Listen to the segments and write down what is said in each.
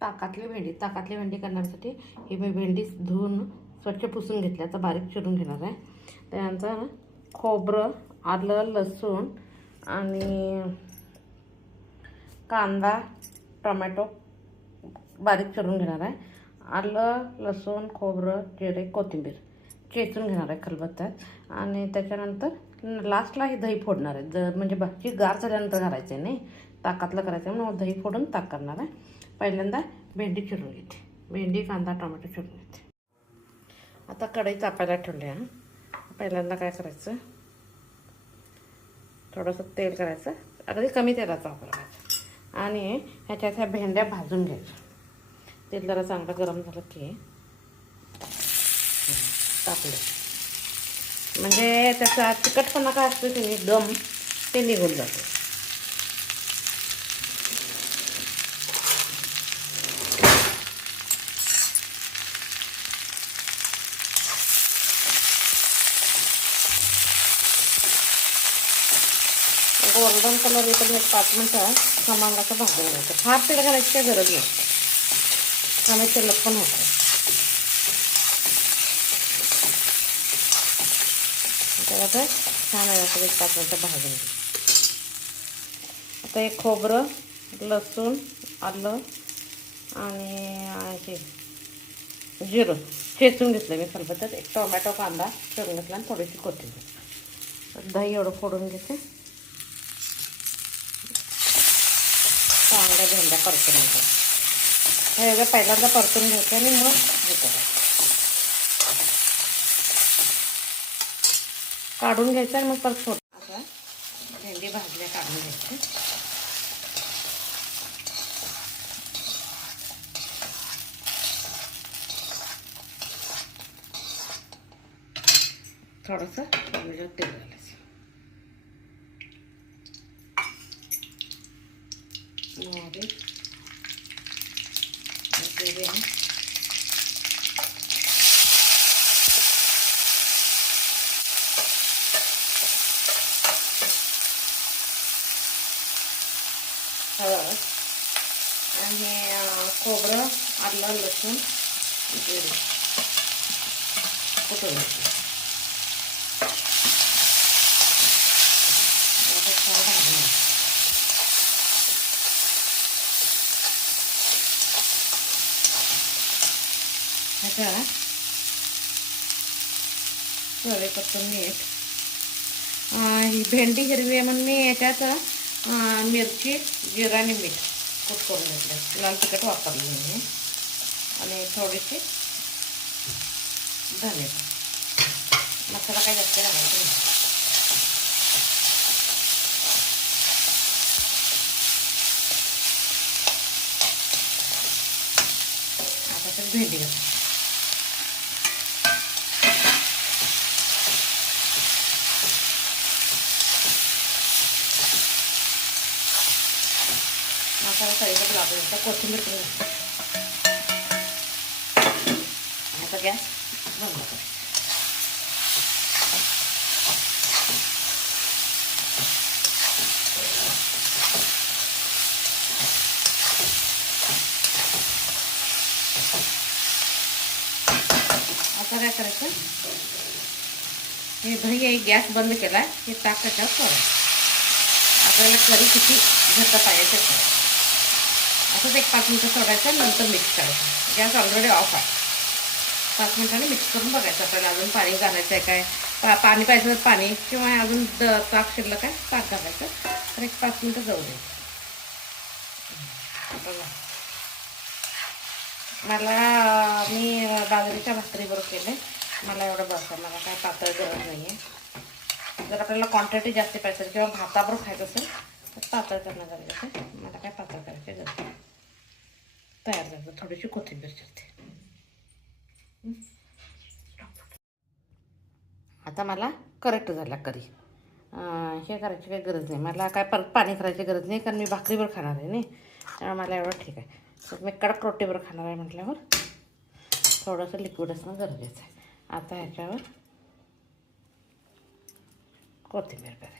ताकातली भेंडी करण्यासाठी ही मी भेंडी धुवून स्वच्छ पुसून घेतल्याचा बारीक चिरून घेणार आहे. त्यानंतर खोबरं, आलं, लसूण आणि कांदा, टोमॅटो बारीक चिरून घेणार आहे. आलं, लसूण, खोबरं, जिरे, कोथिंबीर चेचून घेणार आहे खलबत्त्यात. आणि त्याच्यानंतर लास्टला ही दही फोडणार आहे. म्हणजे बाकी गार झाल्यानंतर घालायचं आहे, नाही ताकातलं करायचं आहे म्हणून दही फोडून ताक करणार आहे. पहिल्यांदा भेंडी चिरून घेते. भेंडी, कांदा, टोमॅटो चिरून घेते. आता कढई तापायला ठेवली आहे. पहिल्यांदा काय करायचं, थोडंसं तेल करायचं, अगदी कमी तेलाचा वापर करायचा. आणि ह्याच्यात ह्या भेंड्या भाजून घ्यायच्या. तेल जरा चांगलं गरम झालं की टाकलं म्हणजे त्याचा तिखटपणा काय असतो की नाही, दम ते निघून जातो. गोल्डन कलर येतो. एक 5 मिनिटं खमंगाचं भाजून घ्यायचं. फार तेल घालायची काही गरज नाही, कमी तेलात पण होतं. त्याला छान आहे असं 5 मिनिटं भाजून. आता एक खोबरं, लसूण, आलं आणि हे जिरं चेचून घेतलं मी खलबत्त्यात. एक टोमॅटो, कांदा चिरून घेतला आणि थोडीशी कोथिंबीर. दही एवढं फोडून घेते. चांगल्या भेंड्या परतून घ्यायच्या. हे पहिल्यांदा परतून घ्यायचं आणि मग हे करायचं, काढून घ्यायचं आणि मग परत फोड. आता भेंडी भाजल्या काढून घ्यायची. थोडंसं तेल घालायचं. मोहरी, जिरे, हळद आणि खोबरं, आलं, लसूण, जिरे कुठून ह्याच्या कढईपत्ता, मीठ. ही भेंडी हिरवी आहे म्हणून मी याच्यात मिरची, जिरा आणि मीठ कूट करून घेतलं. लाल तिखट वापरली मी आणि थोडीशी धने. मसाला काही जास्त घालायचा नाही. आता तर भेंडी घालायची. मसाला साईडला लागला. कोथिंबीर पण आता गॅस बंद करायचा. आता काय करायचं, हे दही आहे गॅस बंद केला आहे. हे ताक त्याच्यावर सोडायचं. आपल्याला करी किती घट्ट पाहिजे ते असंच एक 5 मिनिटं सोडायचं, नंतर मिक्स करायचं. गॅस ऑलरेडी ऑफ आहे. 5 मिनिटांनी मिक्स करून बघायचं आपल्याला अजून पाणी घालायचं आहे काय, पाणी पाहिजे तर पाणी, किंवा अजून ताक शिल्लक आहे ताक घालायचं. तर एक 5 मिनिटं जाऊ द्यायचं. मी बाजरीच्या भाकरीबरोबर केले. मला एवढं बस आहे. मला काय पातळ गरज नाही आहे. जर आपल्याला क्वांटिटी जास्त पाहिजे किंवा भाताबरोबर खायचं असेल तर पातळ करणं गरजेचं आहे. मला काय पातळ करायची गरज नाही. तयार झालं. थोडीशी कोथिंबीर चिरते. आता मला करेक्ट झाला करी. हे करायची काही गरज नाही. मला काय परत पाणी करायची गरज नाही, कारण मी भाकरीवर खाणार आहे नाही. त्यामुळे मला एवढं ठीक आहे. तर मी कडक रोटीवर खाणार आहे म्हटल्यावर थोडंसं लिक्विड असणं गरजेचं आहे. आता ह्याच्यावर कोथिंबीर करायची.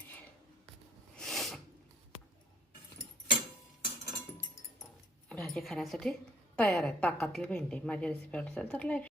भाजी खाण्यासाठी तयार आहे ताकातली भेंडी. माझी रेसिपी आवडत असेल तर लाईक